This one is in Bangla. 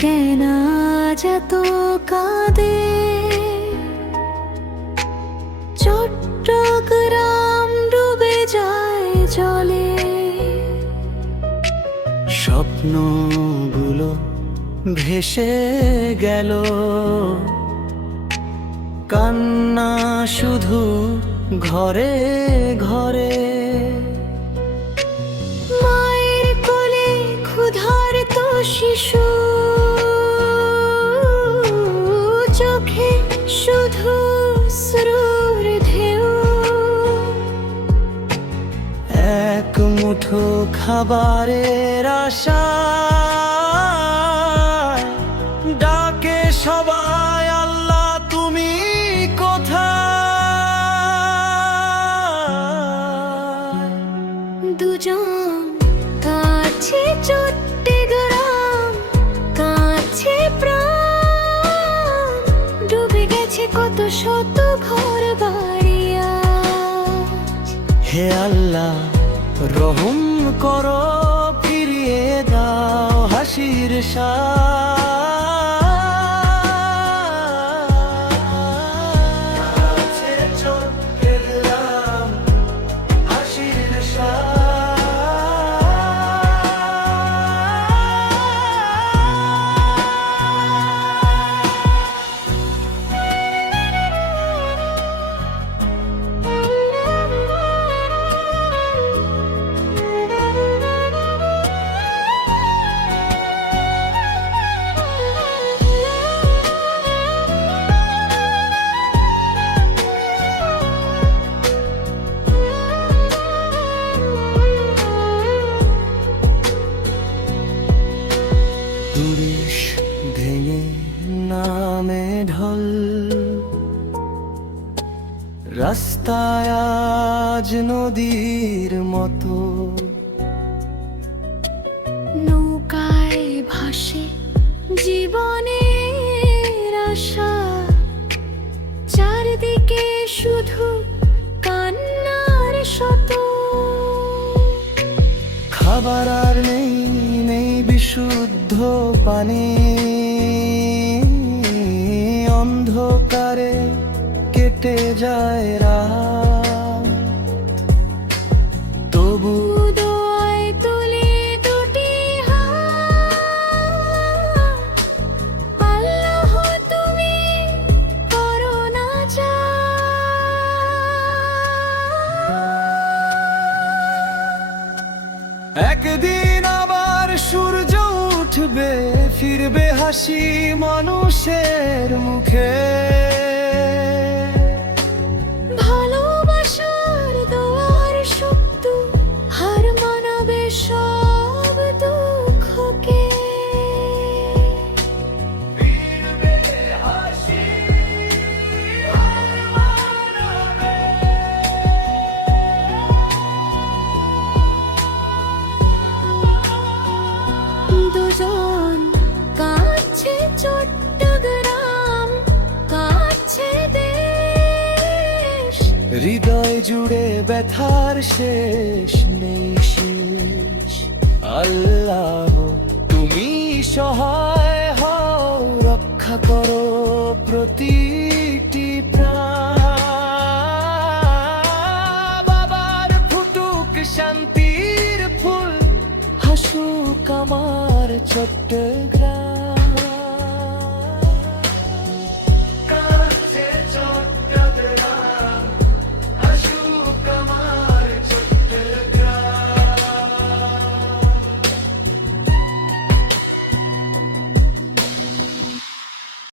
কেন যত কাঁদে, চট্টগ্রাম ডুবে যায় জলে। স্বপ্নগুলো ভেসে গেল, কান্না শুধু ঘরে ঘরে। মায়ের কোলে ক্ষুধার্ত শিশু, চোখে শুধু অশ্রুর ঢেউ। এক মুঠো খাবারের আশা ডাকে সবাই, আল্লাহ তুমি কোথায়? দুজন কাছে চট্টগ্রাম, কাছে প্রাণ, ডুবে গেছে কত শত ঘর বাড়ি আজ। হে আল্লাহ রহম করো, ফিরিয়ে দাও হাসির চট্টগ্রাম হাসির পুরুষ ভেঙে নামে ঢল, রাস্তায় আজ নদীর মতো। নৌকায় ভাসে জীবনের আশা, চারদিকে শুধু কান্নার শত। খাবার আর নেই, নেই বিশুদ্ধ পানি, অন্ধকারে কেটে যায় রাত। তবু দোয়ায় তুলে দুটি হাত, আল্লাহ তুমি করো না যাও। একদিন আবার সূর্য উঠবে, ফিরবে হাসি মানুষের মুখে। ভালোবাসার দোয়ার শব্দ হার মানাবে সব দুঃখকে। দুজন কাছে চট্টগ্রাম, কাছে দেশ, হৃদয় জুড়ে ব্যথার শেষ নেই শেষ। আল্লাহ তুমি সহায় হও, রক্ষা করো প্রতিটি প্রাণ। বাবার ফুটুক শান্তির ফুল, হাসুক আমার চট্টগ্রাম।